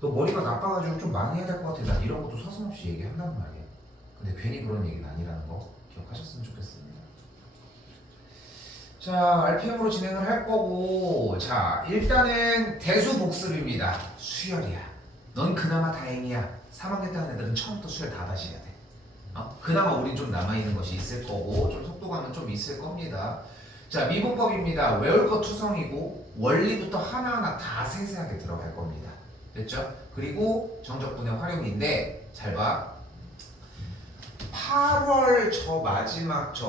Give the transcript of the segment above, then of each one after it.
너 머리가 나빠가지고 좀 많이 해야 될 것 같아. 난 이런 것도 서슴없이 얘기한단 말이야. 근데 괜히 그런 얘기는 아니라는 거 기억하셨으면 좋겠습니다. 자, RPM으로 진행을 할 거고, 자, 일단은 대수복습입니다. 수열이야. 넌 그나마 다행이야. 3학년 때 하는 애들은 처음부터 수열 다 다시 해야 돼. 그나마 우린 좀 남아있는 것이 있을 거고, 좀 속도감은 좀 있을 겁니다. 자, 미분법입니다. 외울 거 투성이고, 원리부터 하나하나 다 세세하게 들어갈 겁니다. 됐죠? 그리고 정적분의 활용인데, 잘 봐. 8월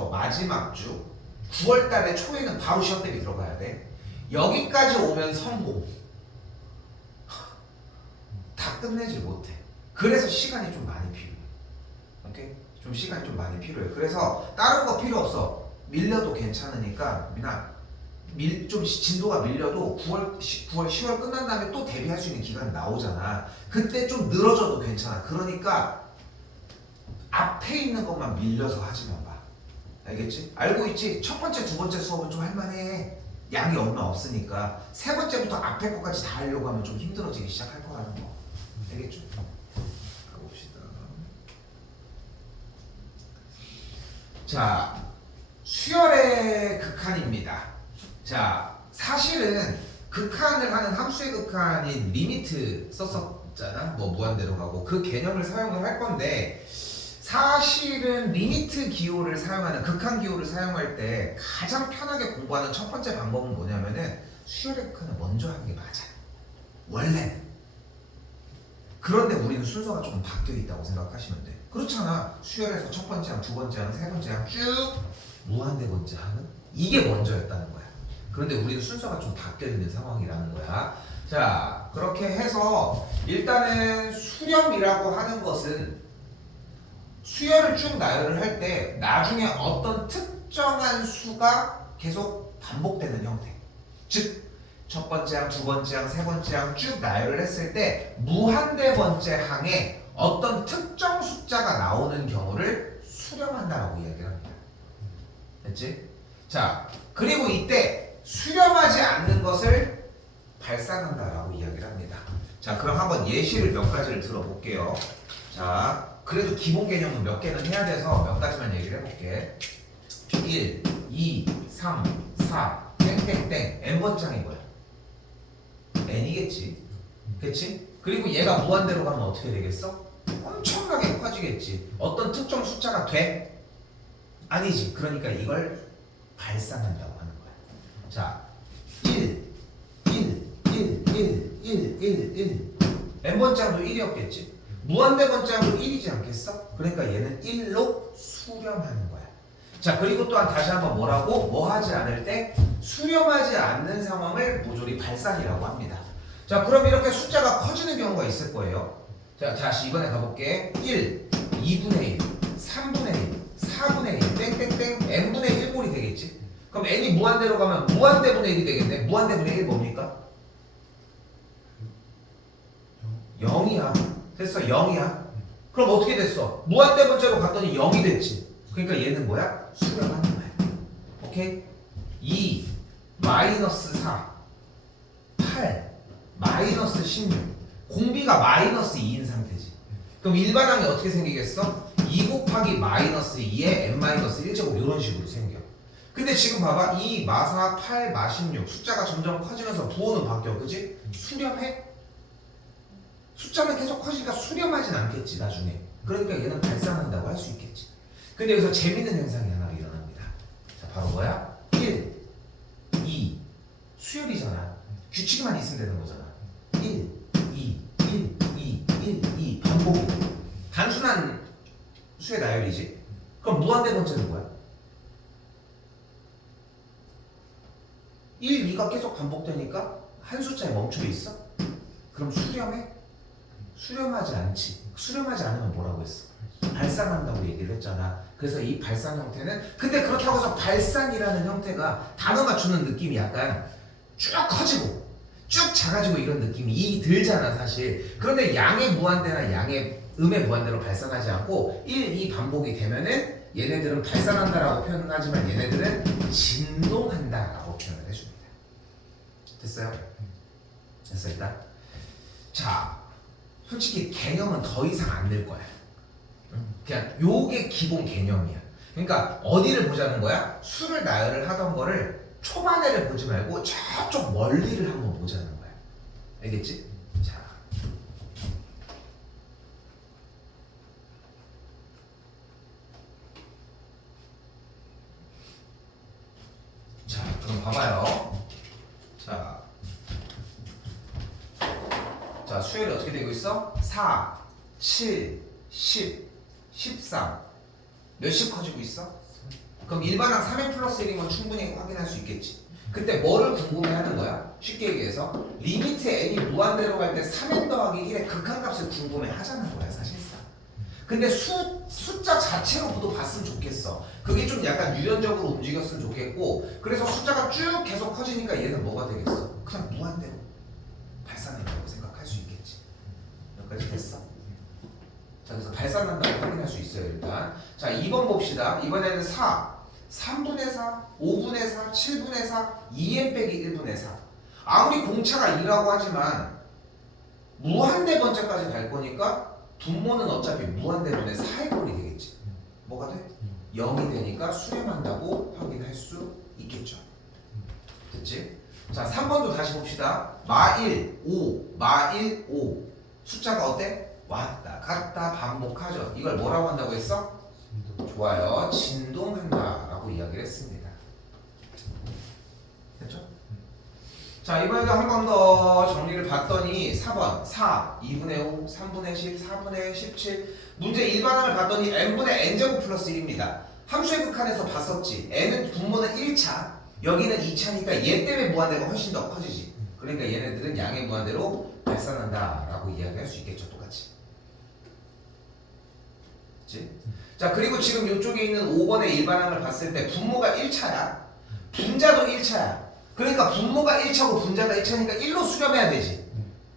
마지막 주, 9월 달에 초에는 바로 시험 대비 들어가야 돼. 여기까지 오면 성공. 다 끝내질 못해. 그래서 시간이 좀 많이 필요해. 오케이? 좀 시간이 좀 많이 필요해. 그래서 다른 거 필요 없어. 밀려도 괜찮으니까 좀 진도가 밀려도 9월, 10월 끝난 다음에 또 대비할 수 있는 기간이 나오잖아. 그때 좀 늘어져도 괜찮아. 그러니까 앞에 있는 것만 밀려서 하지만 봐. 알겠지? 알고 있지? 첫 번째, 두 번째 수업은 좀 할만해. 양이 얼마 없으니까. 세 번째부터 앞에 것까지 다 하려고 하면 좀 힘들어지기 시작할 거라는 거. 알겠죠? 가봅시다. 자, 수열의 극한입니다. 자, 사실은 극한을 하는 함수의 극한인 리미트 썼었잖아. 뭐 무한대로 가고 그 개념을 사용을 할 건데 사실은 리미트 기호를 사용하는 극한 기호를 사용할 때 가장 편하게 공부하는 첫 번째 방법은 뭐냐면은 수열의 극한을 먼저 하는 게 맞아. 원래는. 그런데 우리는 순서가 조금 바뀌어 있다고 생각하시면 돼. 그렇잖아. 수열에서 첫 번째 항, 두 번째 항, 세 번째 항 쭉 무한대 번째 항은 이게 먼저였다는 거야. 그런데 우리는 순서가 좀 바뀌어 있는 상황이라는 거야. 자, 그렇게 해서 일단은 수렴이라고 하는 것은 수열을 쭉 나열을 할 때 나중에 어떤 특정한 수가 계속 반복되는 형태. 즉, 첫 번째 항, 두 번째 항, 세 번째 항 쭉 나열을 했을 때 무한대 번째 항에 어떤 특정 숫자가 나오는 경우를 수렴한다라고 이야기를 합니다. 됐지? 자, 그리고 이때 수렴하지 않는 것을 발산한다라고 이야기를 합니다. 자, 그럼 한번 예시를 몇 가지를 들어볼게요. 자, 그래도 기본 개념은 몇 개는 해야 돼서 몇 가지만 얘기를 해볼게. 1, 2, 3, 4, 땡땡땡 n번장이 뭐야? n이겠지. 그치? 그리고 얘가 무한대로 가면 어떻게 되겠어? 엄청나게 커지겠지. 어떤 특정 숫자가 돼? 아니지. 그러니까 이걸 발산한다고 하는 거야. 자, 1, 1, 1, 1, 1, 1, 1. n번장도 1이었겠지. 무한대 번장도 1이지 않겠어? 그러니까 얘는 1로 수렴하는 거야. 자, 그리고 또한 다시 한번 뭐라고? 뭐 하지 않을 때? 수렴하지 않는 상황을 모조리 발산이라고 합니다. 자, 그럼 이렇게 숫자가 커지는 경우가 있을 거예요. 자, 다시 이번에 가볼게. 1, 2분의 1, 3분의 1, 4분의 1, 땡땡땡, n분의 1골이 되겠지? 그럼 n이 무한대로 가면 무한대분의 1이 되겠네. 무한대분의 1 뭡니까? 0이야. 됐어, 0이야. 그럼 어떻게 됐어? 무한대 번째로 갔더니 0이 됐지. 그러니까 얘는 뭐야? 수렴하는 거야. 오케이? 2, 마이너스 4, 8, 마이너스 16. 공비가 마이너스 2인 상태지. 그럼 일반항이 어떻게 생기겠어? 2 곱하기 마이너스 2에 n 마이너스 1제곱 이런 식으로 생겨. 근데 지금 봐봐. 2, 마4, 8, 마16 숫자가 점점 커지면서 부호는 바뀌어. 그지? 수렴해? 숫자는 계속 커지니까 수렴하진 않겠지 나중에. 그러니까 얘는 발산한다고 할 수 있겠지. 근데 여기서 재밌는 현상이 하나 일어납니다. 자, 바로 뭐야? 1, 2 수열이잖아. 규칙만 있으면 되는 거잖아. 1, 2, 1, 2, 1, 2 반복이 단순한 수의 나열이지. 그럼 무한대 번째는 뭐야? 1, 2가 계속 반복되니까 한 숫자에 멈춰 있어? 그럼 수렴해? 수렴하지 않지. 수렴하지 않으면 뭐라고 했어? 발산한다고 얘기를 했잖아. 그래서 이 발산 형태는 근데 그렇다고 해서 발산이라는 형태가 단어가 주는 느낌이 약간 쭉 커지고 쭉 작아지고 이런 느낌이 들잖아 사실. 그런데 양의 무한대나 양의 음의 무한대로 발산하지 않고 1, 2 반복이 되면은 얘네들은 발산한다라고 표현은 하지만 얘네들은 진동한다라고 표현을 해줍니다. 됐어요? 됐어 일단. 자, 솔직히 개념은 더 이상 안 늘 거야. 그냥 요게 기본 개념이야. 그러니까 어디를 보자는 거야? 수를 나열을 하던 거를 초반에를 보지 말고 저쪽 멀리를 한번 보자는 거야. 알겠지? 자, 그럼 봐봐요. 자, 수열이 어떻게 되고 있어? 4, 7, 10, 13. 몇씩 커지고 있어? 그럼 일반항 3n 플러스 1인 건 충분히 확인할 수 있겠지. 그때 뭐를 궁금해하는 거야? 쉽게 얘기해서 리미트 n이 무한대로 갈 때 3n 더하기 1의 극한값을 궁금해하자는 거야 사실상. 근데 숫자 자체로도 봤으면 좋겠어. 그게 좀 약간 유연적으로 움직였으면 좋겠고, 그래서 숫자가 쭉 계속 커지니까 얘는 뭐가 되겠어? 그냥 무한대로 발산된다고 생각할 수 있겠지. 여기까지 됐어? 자, 그래서 발산한다고 확인할 수 있어요 일단. 자, 2번 봅시다. 이번에는 4, 3분의 4, 5분의 4, 7분의 4, 2n 빼기 1분의 4. 아무리 공차가 2라고 하지만 무한대 번째까지 갈 거니까 분모는 어차피 무한대분의 4의 꼴이 되겠지. 뭐가 돼? 0이 되니까 수렴한다고 확인할 수 있겠죠. 됐지? 자, 3번도 다시 봅시다. 마1, 5, 마1, 5. 숫자가 어때? 왔다 갔다 반복하죠. 이걸 뭐라고 한다고 했어? 좋아요. 진동한다 라고 이야기를 했습니다. 됐죠? 자, 이번에도 한 번 더 정리를 봤더니 4번 4, 2분의 5, 3분의 10, 4분의 17. 문제 일반항을 봤더니 n분의 n제곱 플러스 1입니다. 함수의 극한에서 봤었지. n은 분모는 1차, 여기는 2차니까 얘 때문에 무한대가 훨씬 더 커지지. 그러니까 얘네들은 양의 무한대로 발산한다 라고 이야기할 수 있겠죠. 똑같이. 그치? 자, 그리고 지금 이쪽에 있는 5번의 일반항을 봤을 때 분모가 1차야. 분자도 1차야. 그러니까 분모가 1차고 분자가 1차니까 1로 수렴해야 되지.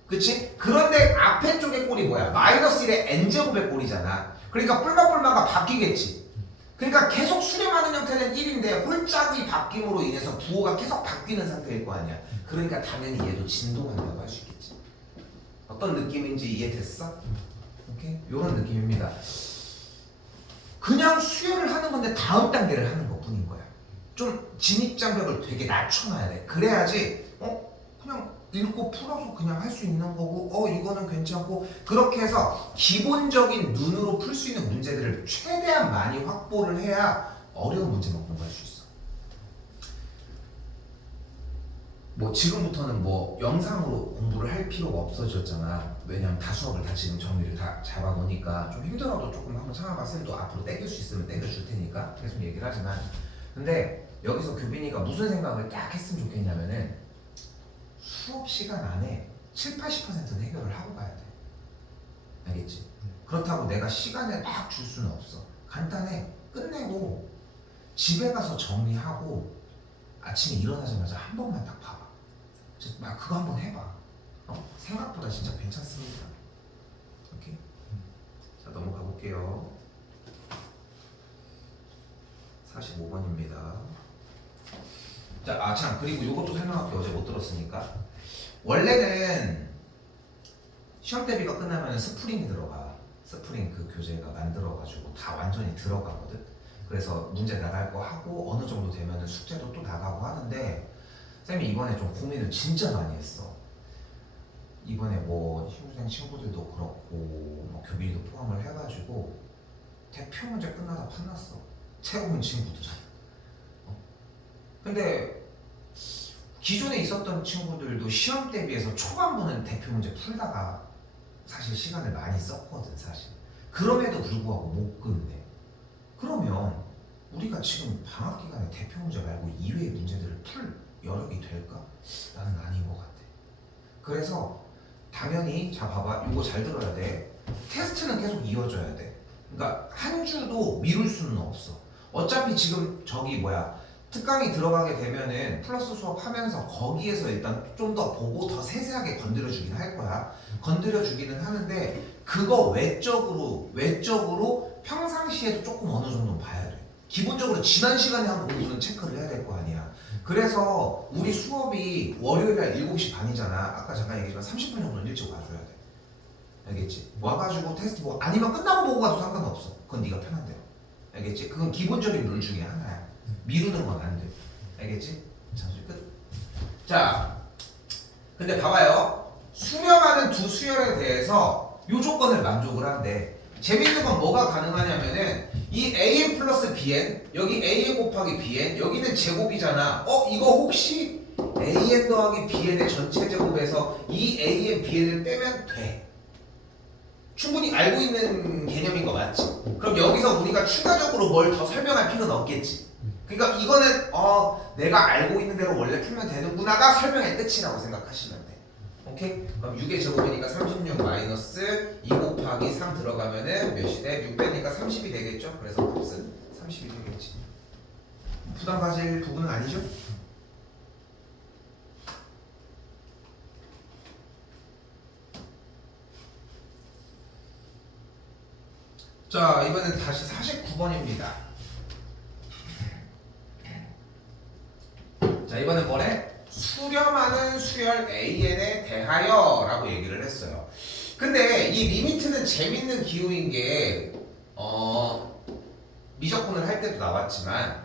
그치? 그런데 앞에 쪽의 꼴이 뭐야? 마이너스 1의 n제곱의 꼴이잖아. 그러니까 뿔마뿔마가 바뀌겠지. 그러니까 계속 수렴하는 형태는 1인데 홀짝이 바뀜으로 인해서 부호가 계속 바뀌는 상태일 거 아니야. 그러니까 당연히 얘도 진동한다고 할 수 있겠지. 어떤 느낌인지 이해됐어? 오케이? 요런 느낌입니다. 그냥 수열을 하는 건데 다음 단계를 하는 것 뿐인 거야. 좀 진입장벽을 되게 낮춰놔야 돼. 그래야지 그냥 읽고 풀어서 그냥 할 수 있는 거고 이거는 괜찮고, 그렇게 해서 기본적인 눈으로 풀 수 있는 문제들을 최대한 많이 확보를 해야 어려운 문제만 공부할 수 있어. 뭐 지금부터는 뭐 영상으로 공부를 할 필요가 없어졌잖아. 왜냐면 다 수업을 다 지금 정리를 다 잡아놓으니까 좀 힘들어도 조금 한번 참아봐. 쌤도 앞으로 땡길 수 있으면 땡겨줄 테니까 계속 얘기를 하지만, 근데 여기서 교빈이가 무슨 생각을 딱 했으면 좋겠냐면은 수업 시간 안에 7, 80%는 해결을 하고 가야 돼. 알겠지? 그렇다고 내가 시간을 막 줄 수는 없어. 간단해. 끝내고 집에 가서 정리하고 아침에 일어나자마자 한 번만 딱 봐봐. 그거 한번 해봐. 생각보다 진짜 괜찮습니다. 오케이? 자, 넘어가 볼게요. 45번입니다. 자, 참, 그리고 요것도 설명할게. 어제 못 들었으니까. 원래는 시험 대비가 끝나면 스프링이 들어가. 스프링 그 교재가 만들어가지고 다 완전히 들어가거든. 그래서 문제 나갈 거 하고 어느 정도 되면은 숙제도 또 나가고 하는데, 쌤이 이번에 좀 고민을 진짜 많이 했어. 이번에 뭐 신입생 친구들도 그렇고 뭐 교빈이도 포함을 해가지고 대표 문제 끝나다 판났어. 최고인 친구들은. 근데 기존에 있었던 친구들도 시험 대비해서 초반부는 대표 문제 풀다가 사실 시간을 많이 썼거든 사실. 그럼에도 불구하고 못 끝내. 그러면 우리가 지금 방학 기간에 대표 문제 말고 이외의 문제들을 풀 여력이 될까? 나는 아닌 것 같아. 그래서 당연히 자 봐봐, 이거 잘 들어야 돼. 테스트는 계속 이어져야 돼. 그러니까 한 주도 미룰 수는 없어. 어차피 지금 저기 특강이 들어가게 되면은 플러스 수업 하면서 거기에서 일단 좀 더 보고 더 세세하게 건드려 주긴 할 거야. 건드려 주기는 하는데 그거 외적으로 평상시에도 조금 어느 정도 봐야 돼. 기본적으로 지난 시간에 한 공부는 체크를 해야 될 거 아니야. 그래서 우리 수업이 월요일날 7시 반이잖아. 아까 잠깐 얘기했지만 30분 정도는 일찍 와줘야 돼. 알겠지? 와가지고 테스트 보고 아니면 끝나고 보고 가도 상관없어. 그건 네가 편한 대로. 알겠지? 그건 기본적인 룰 중에 하나야. 미루는 건 안 돼. 알겠지? 자, 끝. 자, 근데 봐봐요. 수렴하는 두 수열에 대해서 요 조건을 만족을 한대. 재밌는 건 뭐가 가능하냐면은 이 an 플러스 bn 여기 an 곱하기 bn 여기는 제곱이잖아. 이거 혹시 an 더하기 bn의 전체 제곱에서 이 an bn을 빼면 돼. 충분히 알고 있는 개념인 거 맞지? 그럼 여기서 우리가 추가적으로 뭘 더 설명할 필요는 없겠지. 그러니까 이거는 내가 알고 있는 대로 원래 풀면 되는구나가 설명의 끝이라고 생각하시면 돼. 오케이? 그럼 6의 제곱이니까 36 마이너스 2 곱하기 3 들어가면은 몇이 돼? 6 빼니까 30이 되겠죠? 그래서 값은 30이 되겠지. 부담 가질 부분은 아니죠? 자, 이번엔 다시 49번입니다. 자, 이번엔 뭐래? 수렴하는 수열 AN에 대하여 라고 얘기를 했어요. 근데 이 리미트는 재밌는 기호인 게 미적분을 할 때도 나왔지만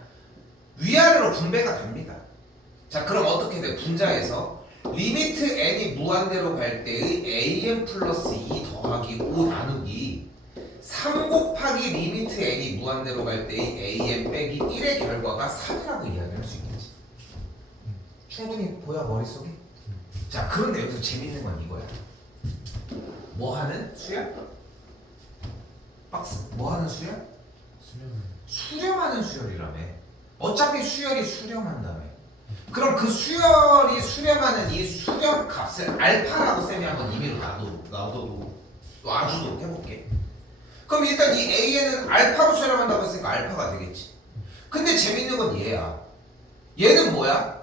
위아래로 분배가 됩니다. 자, 그럼 어떻게 돼? 분자에서 리미트 n이 무한대로 갈 때의 an 플러스 2 더하기 5 나누기 3 곱하기 리미트 n이 무한대로 갈 때의 an 빼기 1의 결과가 3이라고 이야기할 수 있겠지. 충분히 보여 머릿속에? 자, 그런데 여기서 재밌는 건 이거야. 뭐 하는 수열? 박스. 뭐 하는 수열? 수렴하는 수열이라며. 어차피 수열이 수렴한다며. 그럼 그 수열이 수렴하는 이 수렴 값을 알파라고 쌤이 한번 임의로 놔주도록 해볼게. 그럼 일단 이 AN은 알파로 수렴한다고 했으니까 알파가 되겠지. 근데 재밌는 건 얘야. 얘는 뭐야?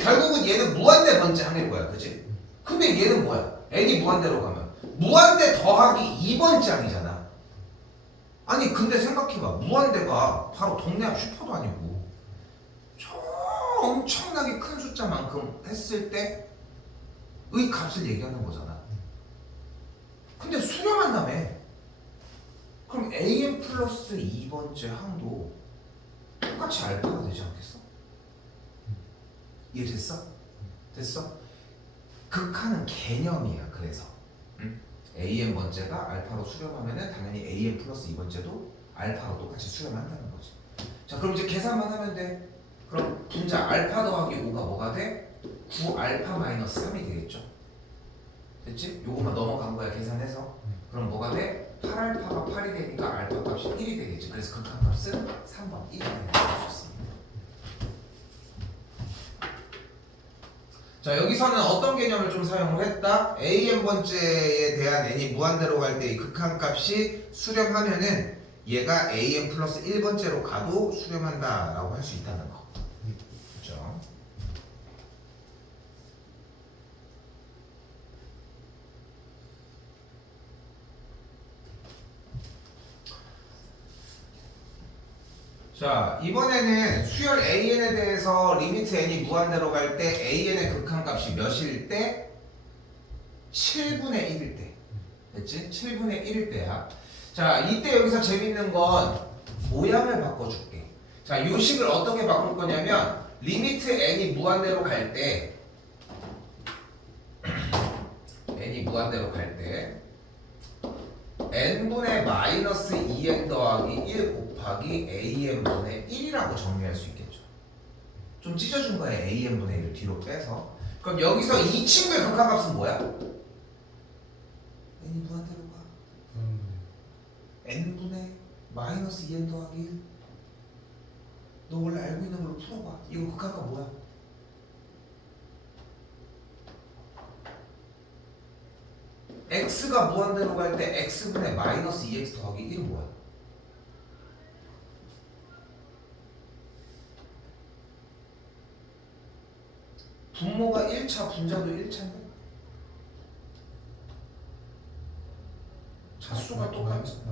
결국은 얘는 무한대 번째 항일 거야, 그치? 근데 얘는 뭐야? n이 무한대로 가면 무한대 더하기 2번째 항이잖아. 아니 근데 생각해봐. 무한대가 바로 동네 앞 슈퍼도 아니고 저 엄청나게 큰 숫자만큼 했을 때의 값을 얘기하는 거잖아. 근데 수렴한다며. 그럼 an 플러스 2번째 항도 똑같이 알파가 되지 않겠어? 이해됐어? 됐어? 극한은 개념이야. 그래서 an 번째가 알파로 수렴하면은 당연히 an 플러스 2번째도 알파로 똑같이 수렴한다는 거지. 자, 그럼 이제 계산만 하면 돼. 그럼 분자 알파 더하기 5가 뭐가 돼? 9 알파 마이너스 3이 되겠죠. 됐지? 요거만 넘어간 거야 계산해서. 그럼 뭐가 돼? 8알파가 8이 되니까 알파 값이 1이 되겠지. 그래서 극한 값은 3번 1이 되는 수 있습니다. 자, 여기서는 어떤 개념을 좀 사용을 했다? an 번째에 대한 n이 무한대로 갈 때 이 극한값이 수렴하면은 얘가 an 플러스 1번째로 가도 수렴한다 라고 할 수 있다는 거. 그렇죠? 자, 이번에는 수열 an에 대해서 리미트 n이 무한대로 갈 때 an의 극한값이 몇일 때? 7분의 1일 때. 됐지? 7분의 1일 때야. 자, 이때 여기서 재밌는 건 모양을 바꿔줄게. 자, 이 식을 어떻게 바꿀 거냐면 리미트 n이 무한대로 갈 때 n이 무한대로 갈 때 n분의 마이너스 2n 더하기 1 곱하기 an분의 1이라고 정리할 수 있겠죠. 좀 찢어준 거야. an분의 1을 뒤로 빼서. 그럼 여기서 이 친구의 극한값은 뭐야? n이 무한대로 가. n분의 마이너스 2n 더하기 1. 너 원래 알고 있는 걸로 풀어봐. 이거 극한값 뭐야? x가 무한대로 갈 때 x분의 마이너스 2x 더하기 1은 뭐야? 분모가 1차, 분자도 1차인데? 차수가 똑같지.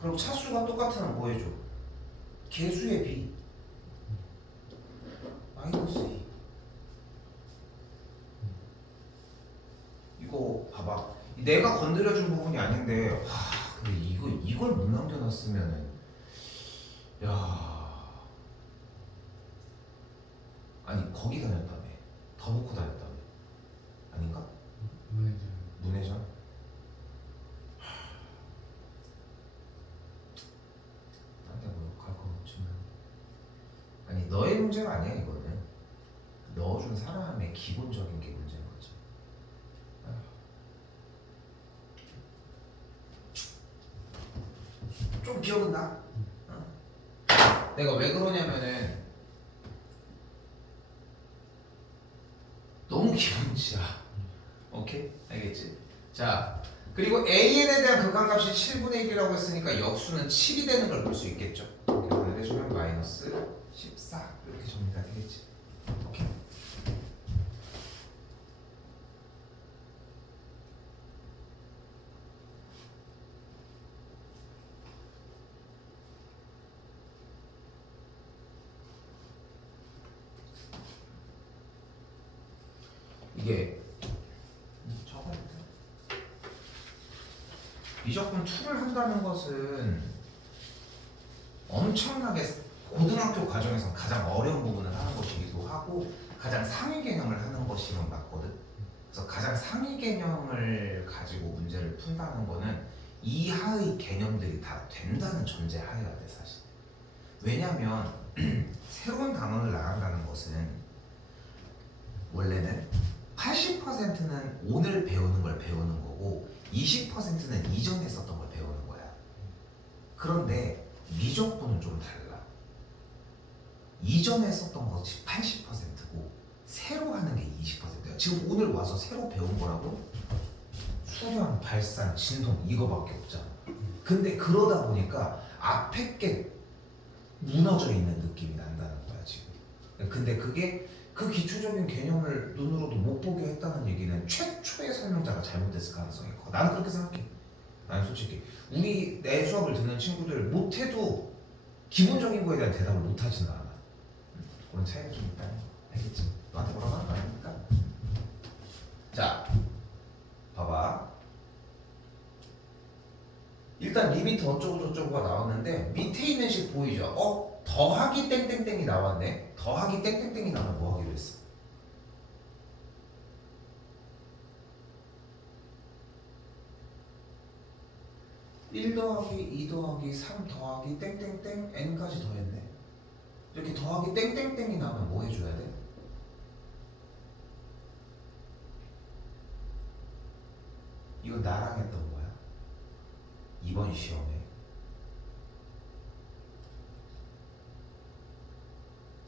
그럼 차수가 똑같으면 뭐 해줘? 개수의 b 마이너스 2. 이거 봐봐. 내가 건드려준 부분이 아닌데 근데 이걸 못 남겨놨으면은 야 아니 거기 다녔다며 더부코 다녔다며 아닌가? 문해전 나한테 뭐 욕할 건 없지만 아니 너의 문제가 아니야 이거는 넣어준 사람의 기본적인 게 문제인 거지. 좀 기억은 나? 내가 왜 그러냐면은 너무 기본치야. 오케이? 알겠지? 자 그리고 AN에 대한 극한값이 7분의 1이라고 했으니까 역수는 7이 되는 걸 볼 수 있겠죠. 이렇게 보내주면 마이너스 14 이렇게 정리가 되겠지. 오케이. 이게 미적분 2를 한다는 것은 엄청나게 고등학교 과정에서 가장 어려운 부분을 하는 것이기도 하고 가장 상위 개념을 하는 것이면 맞거든. 그래서 가장 상위 개념을 가지고 문제를 푼다는 거는 이하의 개념들이 다 된다는 전제 하에야 돼 사실. 왜냐면 새로운 단원을 나간다는 것은 원래는 80%는 오늘 배우는 걸 배우는 거고 20%는 이전에 썼던 걸 배우는 거야. 그런데 미적분은 좀 달라. 이전에 썼던 것이 80%고 새로 하는 게 20%야. 지금 오늘 와서 새로 배운 거라고 수량, 발산, 진동 이거밖에 없잖아. 근데 그러다 보니까 앞에 게 무너져 있는 느낌이 난다는 거야 지금. 근데 그게 그 기초적인 개념을 눈으로도 못 보게 했다는 얘기는 최초의 설명자가 잘못됐을 가능성이 커. 나는 그렇게 생각해. 난 솔직히 내 수업을 듣는 친구들 못해도 기본적인 거에 대한 대답을 못하지는 않아. 그런 차이가 좀 있다. 알겠지? 너한테 뭐라고 하는 거 아니니까. 자, 봐봐. 일단 리미트 어쩌고저쩌고가 나왔는데 밑에 있는 식 보이죠? 더하기 땡땡땡이 나왔네. 더하기 땡땡땡이 나오면 뭐 하기로 했어? (1 더하기 2 더하기 3 더하기 땡땡땡 n까지 더했네. 이렇게 더하기 땡땡땡이 나오면 뭐 해줘야 돼? 이거 나랑 했던 거야 이번 시험에.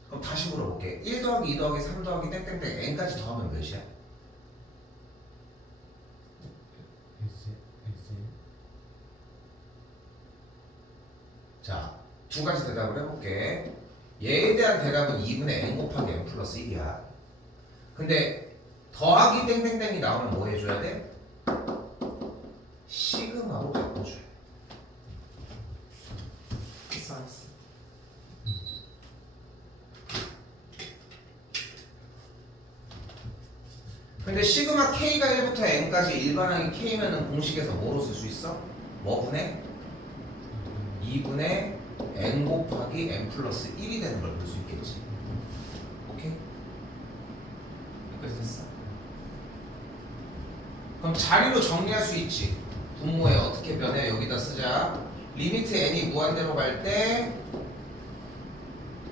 그럼 다시 물어볼게. 1 더하기 2 더하기 3 더하기 땡땡땡 n까지 더하면 몇이야? 자, 두 가지 대답을 해볼게. 얘에 대한 대답은 2분의 n 곱하기 n 플러스 1이야. 근데 더하기 땡땡땡이 나오면 뭐 해줘야 돼? 시그마로 바꿔줘야 돼. 비싸했어. 근데 시그마 k가 1부터 n까지 일반항이 k면은 공식에서 뭐로 쓸 수 있어? 뭐 분의? 2분의 n 곱하기 n 플러스 1이 되는 걸 볼 수 있겠지. 오케이? 여기까지 됐어? 그럼 자리로 정리할 수 있지. 분모에 어떻게 변해? 여기다 쓰자. 리미트 n이 무한대로 갈 때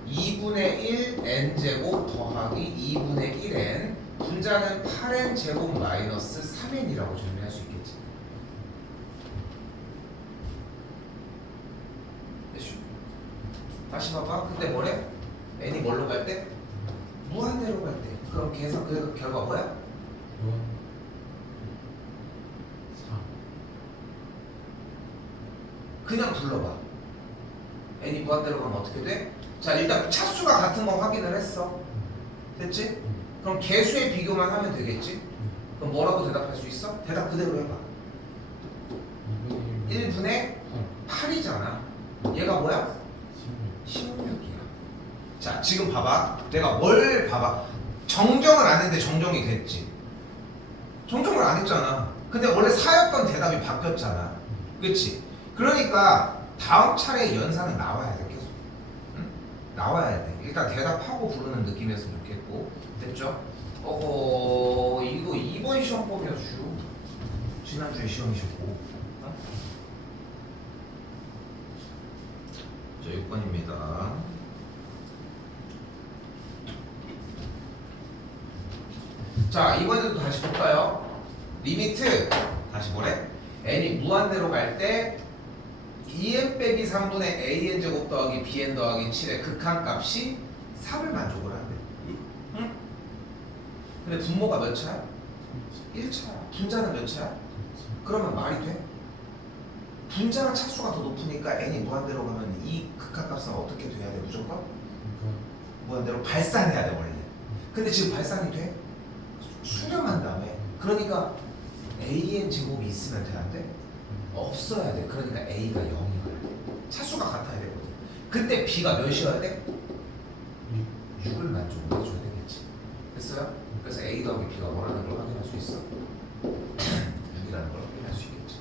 2분의 1 n제곱 더하기 2분의 1n 분자는 8n 제곱 마이너스 3n이라고 정리할 수 있겠지. 다시 봐봐. 근데 뭐래? n이 뭘로 갈 때? 무한대로 갈 때. 그럼 계산 그 결과 뭐야? 4. 그냥 불러봐. n이 무한대로 가면 어떻게 돼? 자, 일단 차수가 같은 거 확인을 했어. 됐지? 그럼 개수의 비교만 하면 되겠지? 그럼 뭐라고 대답할 수 있어? 대답 그대로 해봐. 1분의 8이잖아. 얘가 뭐야? 16이야. 자, 지금 봐봐. 내가 뭘 봐봐. 정정을 안 했는데 정정이 됐지. 정정을 안 했잖아. 근데 원래 4였던 대답이 바뀌었잖아. 그치? 그러니까 다음 차례 연산은 나와야 돼 계속. 응? 나와야 돼. 일단 대답하고 부르는 느낌이었으면 좋겠고. 됐죠? 이거 2번 시험법이었죠. 지난주에 시험이셨고. 어? 자, 6번입니다. 자, 이번에도 다시 볼까요? 리미트 다시 뭐래? n이 무한대로 갈 때 2n 빼기 3분의 an 제곱 더하기 bn 더하기 7의 극한값이 3을 만족을 한대. 응? 근데 분모가 몇 차야? 1차야. 분자는 몇 차야? 그러면 말이 돼? 분자가 차수가 더 높으니까 n이 무한대로 가면 이 극한값은 어떻게 돼야 돼? 무조건? 무한대로 발산해야 돼 원래. 근데 지금 발산이 돼? 수렴한 다음에. 그러니까 an 제곱이 있으면 돼? 안 돼? 없어야 돼. 그러니까 a가 0이어야 돼. 차수가 같아야 되거든. 그때 b가 몇이어야 돼? 6을 만족을 해줘야 되겠지. 됐어요? 그래서 a 더하기 b가 뭐라는 걸 확인할 수 있어. 6이라는 걸 확인할 수 있겠지.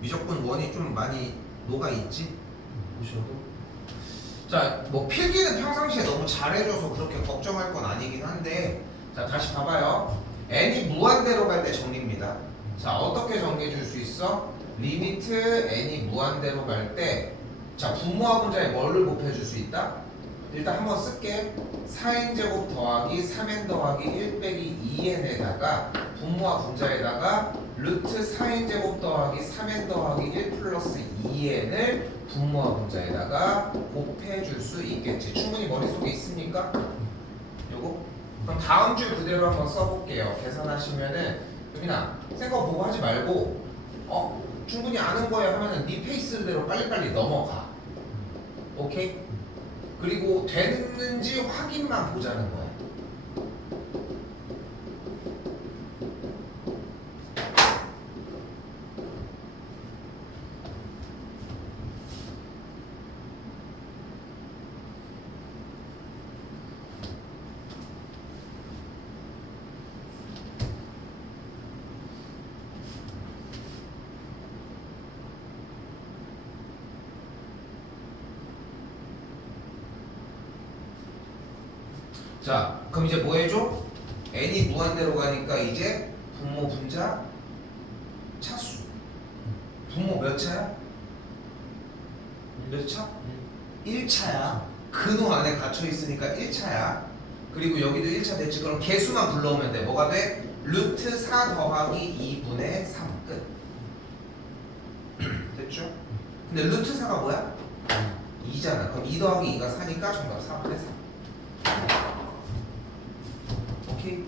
미적분 원이 좀 많이 녹아있지? 보셔도. 자, 뭐 필기는 평상시에 너무 잘해줘서 그렇게 걱정할 건 아니긴 한데, 자, 다시 봐봐요. n이 무한대로 갈 때 정리입니다. 자, 어떻게 정리해 줄 수 있어? 리미트 n이 무한대로 갈 때, 자, 분모와 분자에 뭐를 곱해줄 수 있다? 일단 한번 쓸게. 4n제곱 더하기 3n 더하기 1 빼기 2n에다가 분모와 분자에다가 루트 4n제곱 더하기 3n 더하기 1 플러스 2n을 분모와 분자에다가 곱해줄 수 있겠지. 충분히 머릿속에 있습니까? 요거? 그럼 다음 줄 그대로 한번 써볼게요. 계산하시면은 유빈아 생각 보고 하지 말고 충분히 아는 거예요 하면은 네 페이스대로 빨리빨리 넘어가. 오케이? 그리고 되는지 확인만 보자는 거야. 자, 그럼 이제 뭐 해줘? n이 무한대로 가니까 이제 분모 분자 차수. 분모 몇 차야? 몇 차? 1차야. 근호 안에 갇혀 있으니까 1차야. 그리고 여기도 1차 됐지. 그럼 개수만 불러오면 돼. 뭐가 돼? 루트 4 더하기 2분의 3 끝. 됐죠? 근데 루트 4가 뭐야? 2잖아. 그럼 2 더하기 2가 4니까 정답 4분의 3. 오케이.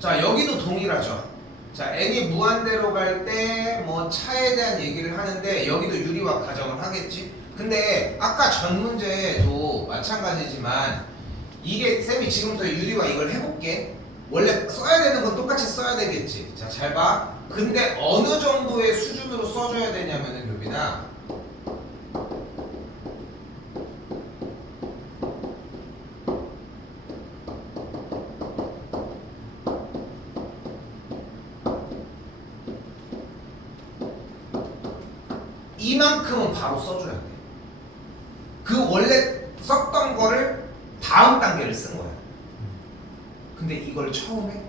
자, 여기도 동일하죠. 자, n이 무한대로 갈 때 뭐 차에 대한 얘기를 하는데 여기도 유리화 가정을 하겠지. 근데 아까 전 문제도 마찬가지지만 이게 쌤이 지금부터 유리화 이걸 해볼게. 원래 써야 되는 건 똑같이 써야 되겠지. 자, 잘 봐. 근데 어느 정도의 수준으로 써줘야 되냐면은 교빈아, 이만큼은 바로 써줘야 돼. 그 원래 썼던 거를 다음 단계를 쓴 거야. 근데 이걸 처음에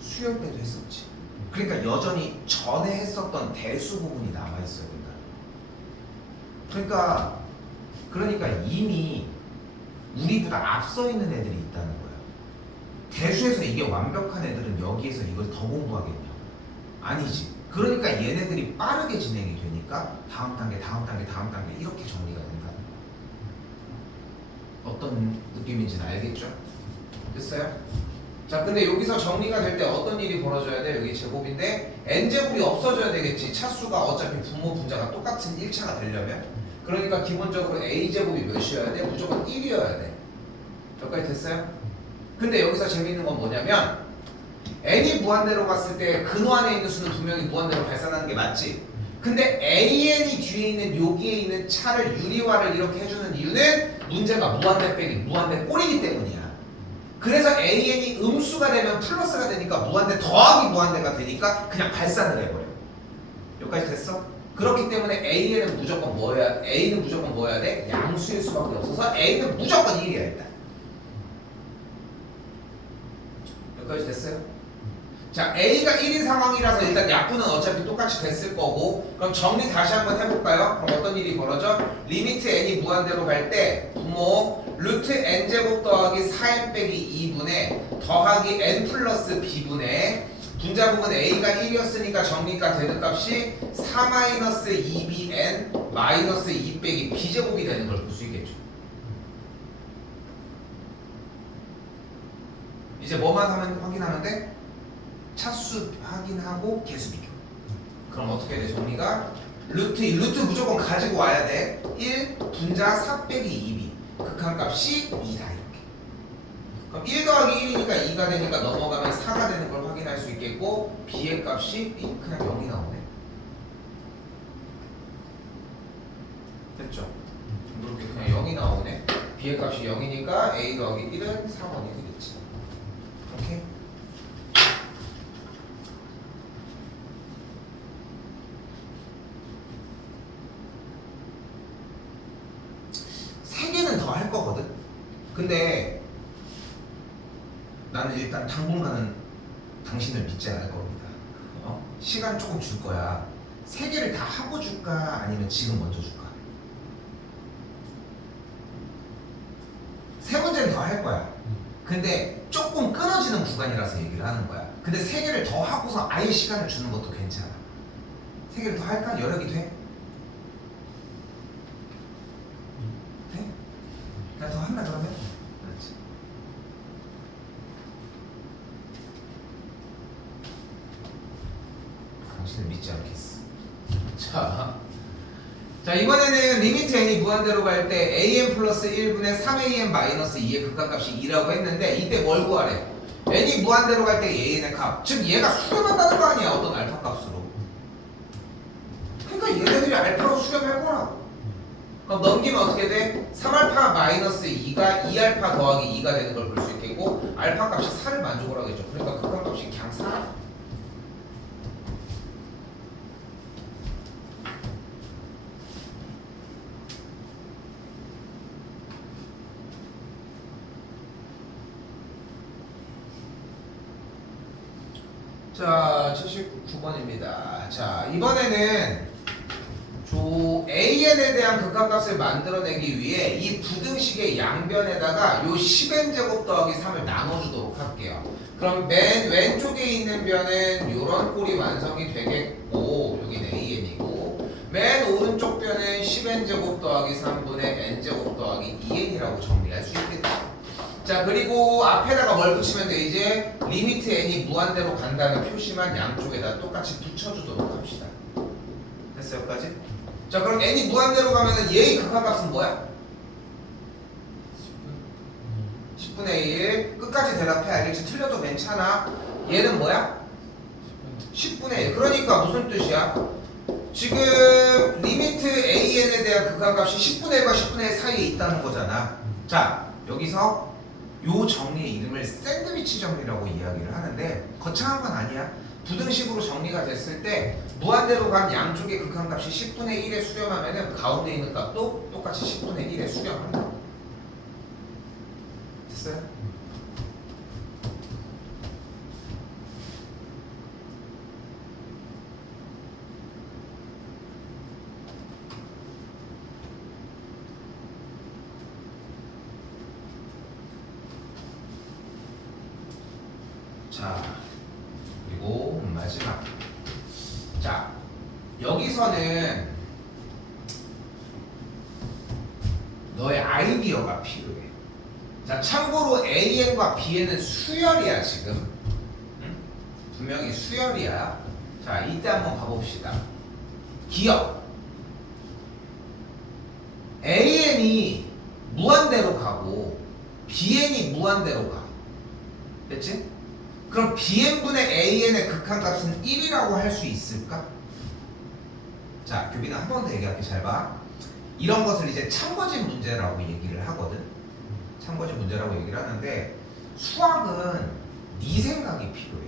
수열 때도 했었지. 그러니까 여전히 전에 했었던 대수 부분이 남아 있어야 된다. 그러니까 이미 우리보다 앞서 있는 애들이 있다는 거야. 대수에서 이게 완벽한 애들은 여기에서 이걸 더 공부하겠냐? 아니지. 그러니까 얘네들이 빠르게 진행이 되니까 다음 단계 이렇게 정리가 된다는 거야. 어떤 느낌인지는 알겠죠? 됐어요? 자, 근데 여기서 정리가 될 때 어떤 일이 벌어져야 돼? 여기 제곱인데 n제곱이 없어져야 되겠지. 차수가 어차피 분모 분자가 똑같은 1차가 되려면. 그러니까 기본적으로 a제곱이 몇이어야 돼? 무조건 1이어야 돼. 여기까지 됐어요? 근데 여기서 재밌는 건 뭐냐면 n이 무한대로 갔을 때 근호 안에 있는 수는 분명히 무한대로 발산하는 게 맞지? 근데 an이 뒤에 있는 여기에 있는 차를 유리화를 이렇게 해주는 이유는 문제가 무한대 빼기 무한대 꼴이기 때문이야. 그래서 an이 음수가 되면 플러스가 되니까 무한대 더하기 무한대가 되니까 그냥 발산을 해버려. 여기까지 됐어? 그렇기 때문에 a는 무조건 뭐여야 돼? 양수일 수밖에 없어서 a는 무조건 1이야 일단. 여기까지 됐어요? 자, A가 1인 상황이라서 일단 약분은 어차피 똑같이 됐을 거고 그럼 정리 다시 한번 해볼까요? 그럼 어떤 일이 벌어져? 리미트 n이 무한대로 갈 때 분모 루트 n제곱 더하기 4n 빼기 2분의 더하기 n 플러스 b분의 분자분은 A가 1이었으니까 정리가 되는 값이 4-2bn 마이너스 2 빼기 b제곱이 되는 걸 볼 수 있겠죠. 이제 뭐만 하면 확인하면 돼? 차수 확인하고 개수 비교. 그럼 어떻게 돼 정리가? 루트 무조건 가지고 와야 돼. 1 분자 4 빼기 2b 극한값이 2다 이렇게. 그럼 1 더하기 1이니까 2가 되니까 넘어가면 4가 되는 걸 확인할 수 있겠고 b의 값이 그냥 0이 나오네. 됐죠? 이렇게 그냥 0이 나오네. b의 값이 0이니까 a 더하기 1은 4원이 되겠지. 오케이? 세 개는 더 할 거거든. 근데 나는 일단 당분간은 당신을 믿지 않을 겁니다. 시간 조금 줄 거야. 세 개를 다 하고 줄까? 아니면 지금 먼저 줄까? 세 문제는 더 할 거야. 근데 조금 끊어지는 구간이라서 얘기를 하는 거야. 근데 세 개를 더 하고서 아예 시간을 주는 것도 괜찮아. 세 개를 더 할까? 여력이 돼? 돼? 나 더 한다 그러면? 그렇지. 당신을 믿지 않겠어. 자 이번에는 리미트 n이 무한대로 갈 때 an 플러스 1분의 3an 마이너스 2의 극한값이 2라고 했는데 이때 뭘 구하래? n이 무한대로 갈 때 an의 값, 즉 얘가 수렴한다는 거 아니야 어떤 알파 값으로. 그러니까 얘네들이 알파로 수렴할 거라고. 그럼 넘기면 어떻게 돼? 3알파 마이너스 2가 2알파 더하기 2가 되는 걸 볼 수 있겠고 알파 값이 4를 만족을 하겠죠. 그러니까 극한값이 그냥 4. 자, 79번입니다. 자, 이번에는 AN에 대한 극한값을 만들어내기 위해 이 부등식의 양변에다가 요 10n 제곱 더하기 3을 나눠주도록 할게요. 그럼 맨 왼쪽에 있는 변은 요런 꼴이 완성이 되겠고 여기는 AN이고 맨 오른쪽 변은 10n 제곱 더하기 3분의 n 제곱 더하기 2n이라고 정리할 수 있겠다. 자 그리고 앞에다가 뭘 붙이면 돼? 이제 리미트 n이 무한대로 간다는 표시만 양쪽에다 똑같이 붙여주도록 합시다. 됐어요 여기까지? 자 그럼 n이 무한대로 가면은 얘의 극한값은 뭐야? 10분의 1 끝까지 대답해. 알겠지? 틀려도 괜찮아. 얘는 뭐야? 10분의 1. 그러니까 무슨 뜻이야? 지금 리미트 an에 대한 극한값이 10분의 1과 10분의 1 사이에 있다는 거잖아. 자 여기서 요 정리의 이름을 샌드위치 정리라고 이야기를 하는데 거창한 건 아니야. 부등식으로 정리가 됐을 때 무한대로 간 양쪽의 극한값이 10분의 1에 수렴하면은 가운데 있는 값도 똑같이 10분의 1에 수렴한다. 됐어요? 자 그리고 마지막. 자 여기서는 너의 아이디어가 필요해. 자, 참고로 AN과 BN은 수열이야 지금. 응? 분명히 수열이야. 자, 이때 한번 가봅시다. 기억. AN이 무한대로 가고 BN이 무한대로 가. 됐지? 그럼 BN분의 AN의 극한값은 1이라고 할 수 있을까? 자, 교빈아 한 번 더 얘기할게. 잘 봐. 이런 것을 이제 참고진 문제라고 얘기를 하거든. 참고진 문제라고 얘기를 하는데 수학은 네 생각이 필요해.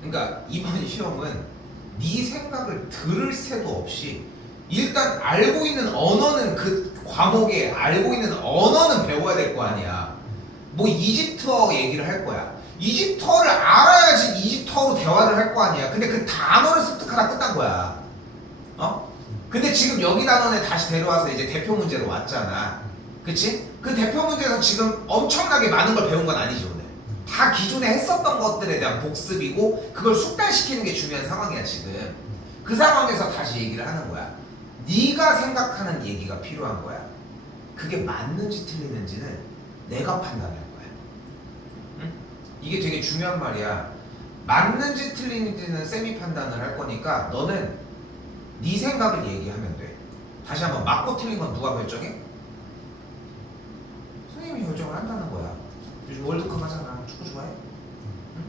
그러니까 이번 시험은 네 생각을 들을 새도 없이 일단 알고 있는 언어는 그 과목에 알고 있는 언어는 배워야 될 거 아니야. 뭐 이집트어 얘기를 할 거야. 이집트어를 알아야지 이집트어로 대화를 할 거 아니야. 근데 그 단어를 습득하다 끝난 거야. 어? 근데 지금 여기 단원에 다시 데려와서 이제 대표 문제로 왔잖아. 그치? 그 대표 문제에서 지금 엄청나게 많은 걸 배운 건 아니지 오늘. 다 기존에 했었던 것들에 대한 복습이고 그걸 숙달시키는 게 중요한 상황이야 지금. 그 상황에서 다시 얘기를 하는 거야. 네가 생각하는 얘기가 필요한 거야. 그게 맞는지 틀리는지는 내가 판단할 거야. 응? 이게 되게 중요한 말이야. 맞는지 틀리는지는 쌤이 판단을 할 거니까 너는 네 생각을 얘기하면 돼. 다시 한번 맞고 틀린 건 누가 결정해? 선생님이 결정을 한다는 거야. 요즘 월드컵 하잖아. 축구 좋아해? 응?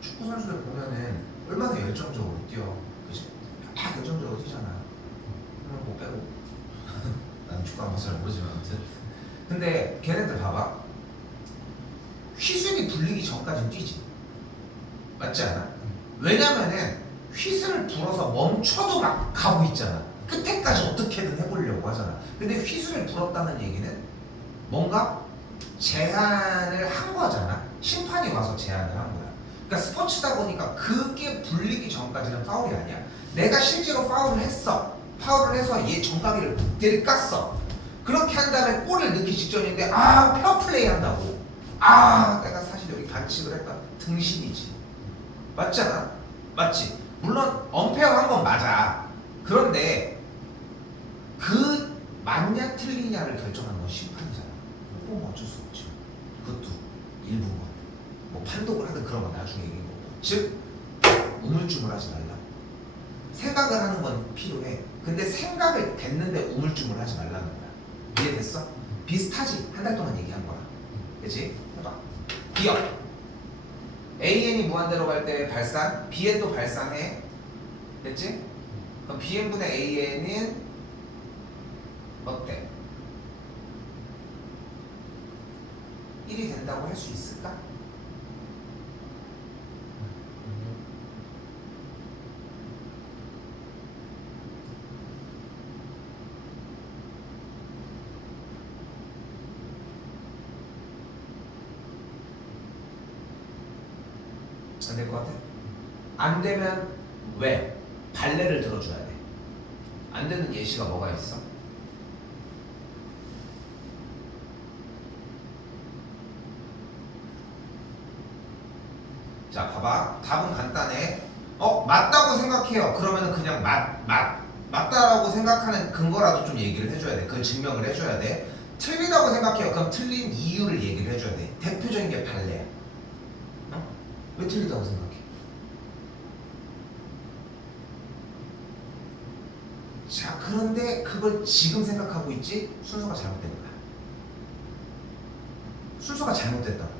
축구 선수들 보면은 얼마나 열정적으로 뛰어. 그치? 다 열정적으로 뛰잖아. 그럼 못 빼고. 난 축구 한 번 잘 모르지만 아무튼. 근데 걔네들 봐봐. 휘슬이 불리기 전까지는 뛰지. 맞지 않아? 왜냐면은 휘슬을 불어서 멈춰도 막 가고 있잖아. 끝에까지 어떻게든 해보려고 하잖아. 근데 휘슬을 불었다는 얘기는 뭔가 제한을 한 거잖아. 심판이 와서 제한을 한 거야. 그러니까 스포츠다 보니까 그게 불리기 전까지는 파울이 아니야. 내가 실제로 파울을 했어. 파울을 해서 얘 정강이를 때를 깠어. 그렇게 한 다음에 골을 넣기 직전인데 페어플레이 한다고. 내가 사실 여기 반칙을 했다. 등신이지. 맞지 않아? 맞지? 물론 엄페어한 건 맞아. 그런데 그 맞냐 틀리냐를 결정하는 건 심판이잖아. 뭐 어쩔 수 없지. 그것도 일부분. 뭐 판독을 하든 그런 건 나중에 얘기인 거고. 즉 우물쭈물하지 말라. 생각을 하는 건 필요해. 근데 생각을 됐는데 우물쭈물 하지 말라는 거야. 이해됐어? 비슷하지? 한 달 동안 얘기한 거야. 그치? 해봐. 기억. AN이 무한대로 갈 때 발산, BN도 발산해. 됐지? 그럼 BN분의 AN은 어때? 1이 된다고 할 수 있을까? 안 될 것 같아? 안 되면 왜? 발레를 들어줘야 돼. 안 되는 예시가 뭐가 있어? 자, 봐봐. 답은 간단해. 맞다고 생각해요. 그러면은 그냥 맞다라고 생각하는 근거라도 좀 얘기를 해줘야 돼. 그걸 증명을 해줘야 돼. 틀리다고 생각해요. 그럼 틀린 이유를 얘기를 해줘야 돼. 대표적인 게 발레야. 왜 틀리다고 생각해? 자, 그런데 그걸 지금 생각하고 있지? 순서가 잘못된 거야. 순서가 잘못됐다고.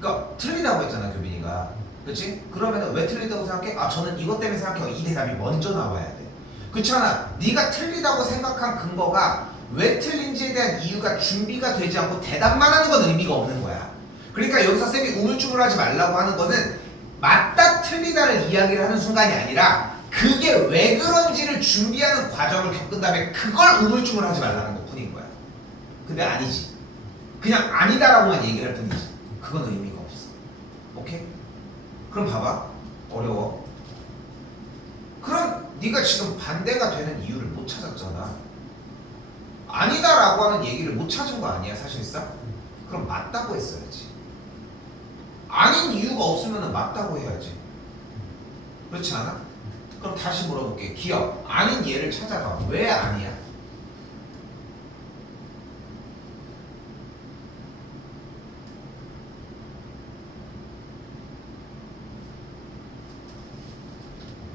그러니까 틀리다고 했잖아, 교빈이가. 그렇지? 그러면 왜 틀리다고 생각해? 저는 이것 때문에 생각해요. 이 대답이 먼저 나와야 돼. 그렇잖아. 네가 틀리다고 생각한 근거가 왜 틀린지에 대한 이유가 준비가 되지 않고 대답만 하는 건 의미가 없는 거야. 그러니까 여기서 쌤이 우물쭈물하지 말라고 하는 것은 맞다 틀리다를 이야기를 하는 순간이 아니라 그게 왜 그런지를 준비하는 과정을 겪은 다음에 그걸 우물쭈물하지 말라는 것 뿐인 거야. 근데 아니지. 그냥 아니다라고만 얘기할 뿐이지. 그건 의미가 없어. 오케이? 그럼 봐봐. 어려워. 그럼 네가 지금 반대가 되는 이유를 못 찾았잖아. 아니다라고 하는 얘기를 못 찾은 거 아니야 사실상? 그럼 맞다고 했어야지. 아닌 이유가 없으면 맞다고 해야지. 그렇지 않아? 그럼 다시 물어볼게. 기억. 아닌 예를 찾아봐. 왜 아니야?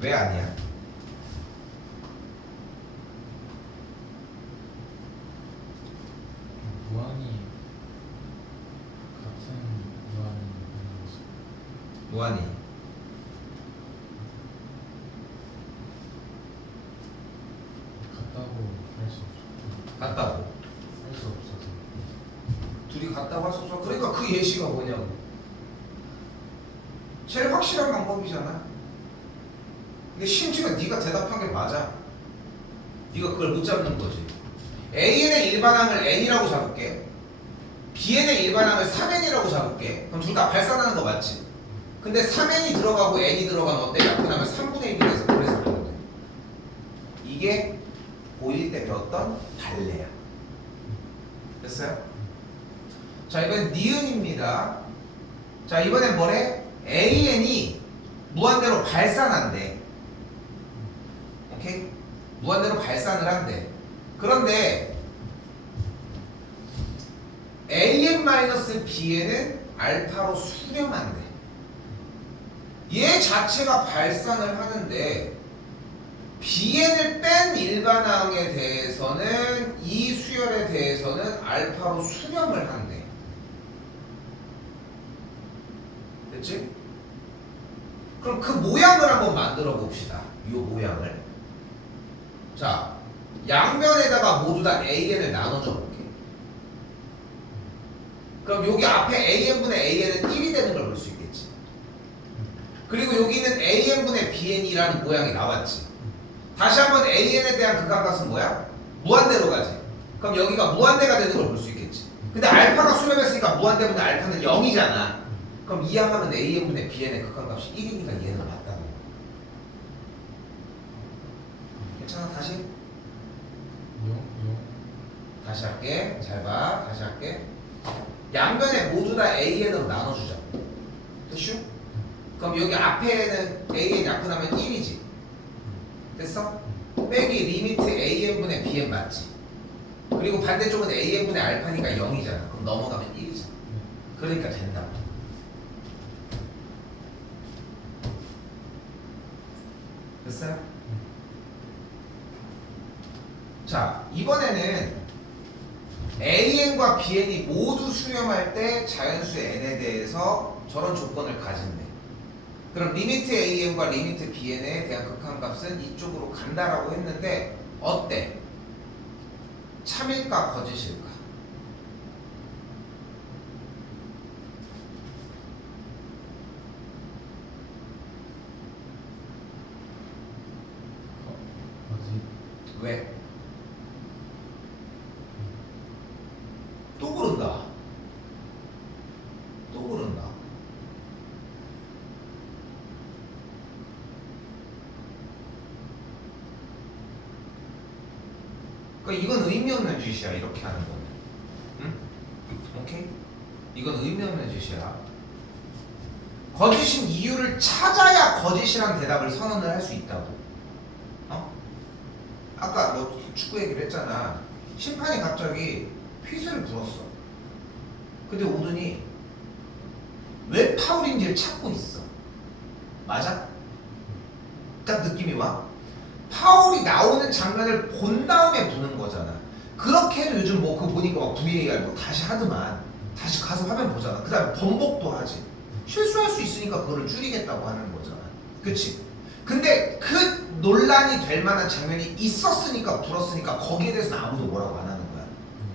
왜 아니야? 무한히 같은 무한히 있는 거지. 무한히 같다고 할 수 없어. 같다고 할 수 없어서. 둘이 같다고 할 수 없어. 그러니까 그 예시가 뭐냐고. 제일 확실한 방법이잖아. 이게 심지어 네가 대답한 게 맞아. 네가 그걸 못 잡는 거지. AN의 일반항을 N이라고 잡을게. BN의 일반항을 3N이라고 잡을게. 그럼 둘 다 발산하는 거 맞지? 근데 3N이 들어가고 N이 들어가면 어때? 약분하면 3분의 1이 돼서 그래서 그러거든. 이게 고1 때 배웠던 발레야. 됐어요? 자, 이번엔 니은입니다. 자, 이번엔 뭐래? AN이 무한대로 발산한대. 오케이? 무한대로 발산을 한대. 그런데 AN-BN은 알파로 수렴한대. 얘 자체가 발산을 하는데 BN을 뺀 일반항에 대해서는 이 수열에 대해서는 알파로 수렴을 한대. 됐지? 그럼 그 모양을 한번 만들어 봅시다. 이 모양을. 자, 양면에다가 모두 다 AN을 나눠줘 볼게. 그럼 여기 앞에 AN분의 AN은 1이 되는 걸 볼 수 있겠지. 그리고 여기는 AN분의 BN이라는 모양이 나왔지. 다시 한번 AN에 대한 극한값은 뭐야? 무한대로 가지. 그럼 여기가 무한대가 되는 걸 볼 수 있겠지. 근데 알파가 수렴했으니까 무한대분의 알파는 0이잖아. 그럼 이항하면 AN분의 BN의 극한값이 1이니까 얘는 맞다고. 괜찮아? 다시? 다시 할게. 잘 봐. 다시 할게. 양변에 모두 다 AN으로 나눠주자. 됐슈? 그럼 여기 앞에는 AN 약분하면 1이지. 됐어? 빼기 리미트 AN분의 BN 맞지? 그리고 반대쪽은 AN분의 알파니까 0이잖아. 그럼 넘어가면 1이잖아. 그러니까 된다. 됐어요? 자, 이번에는 AN과 BN이 모두 수렴할 때 자연수 N에 대해서 저런 조건을 가진대. 그럼 리미트 AN과 리미트 BN에 대한 극한값은 이쪽으로 간다라고 했는데 어때? 참일까 거짓일까? 왜? 또 그런다. 또 그런다. 그러니까 이건 의미 없는 짓이야. 이렇게 하는 거는. 응? 오케이? 이건 의미 없는 짓이야. 거짓인 이유를 찾아야 거짓이란 대답을 선언을 할 수 있다고. 어? 아까 너 축구 얘기를 했잖아. 심판이 갑자기 휘슬을 불었어. 근데 오더니 왜 파울인지를 찾고 있어. 맞아? 딱 느낌이 와. 파울이 나오는 장면을 본 다음에 부는 거잖아. 그렇게 해도 요즘 뭐 그거 보니까 막 VAR 뭐 다시 하더만 다시 가서 화면 보잖아. 그 다음에 번복도 하지. 실수할 수 있으니까 그거를 줄이겠다고 하는 거잖아. 그치? 근데 그 논란이 될 만한 장면이 있었으니까 불었으니까 거기에 대해서는 아무도 뭐라고 안 하는 거야.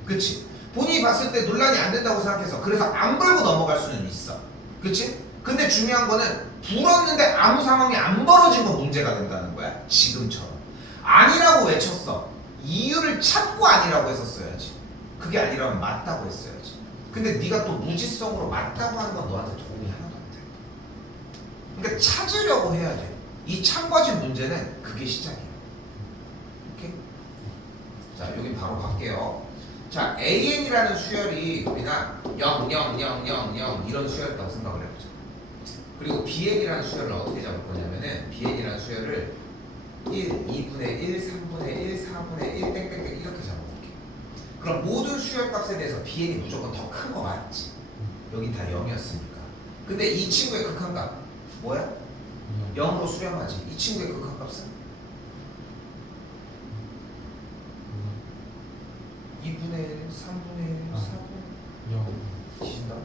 그치? 본인이 봤을 때 논란이 안 된다고 생각해서 그래서 안 불고 넘어갈 수는 있어. 그치? 근데 중요한 거는 불었는데 아무 상황이 안 벌어진 건 문제가 된다는 거야. 지금처럼. 아니라고 외쳤어. 이유를 찾고 아니라고 했었어야지. 그게 아니라면 맞다고 했어야지. 근데 네가 또 무지성으로 맞다고 하는 건 너한테 도움이 하나도 안 돼. 그러니까 찾으려고 해야 돼. 이 참과진 문제는 그게 시작이야. 오케이? 자, 여기 바로 갈게요. 자, AN이라는 수열이 우리가 0, 0, 0, 0, 0 이런 수열이라고 생각을 해보자. 그리고 BN이라는 수열을 어떻게 잡을 거냐면은 BN이라는 수열을 1, 2분의 1, 3분의 1, 4분의 1 땡땡땡 이렇게 잡아볼게. 그럼 모든 수열값에 대해서 BN이 무조건 더 큰 거 맞지? 여긴 다 0이었으니까. 근데 이 친구의 극한값 뭐야? 0으로 수렴하지. 이 친구의 극한값은 2분의 1, 3분의 1, 4분의 0. 1 뒤진다?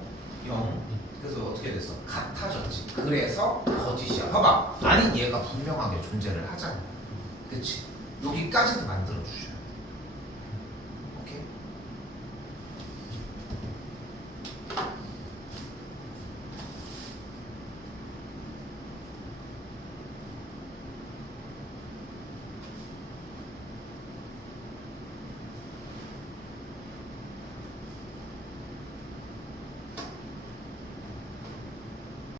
0. 그래서 어떻게 됐어? 같아졌지. 그래서 거짓이야. 봐봐. 아닌 얘가 분명하게 존재를 하잖아. 그치? 여기까지도 만들어.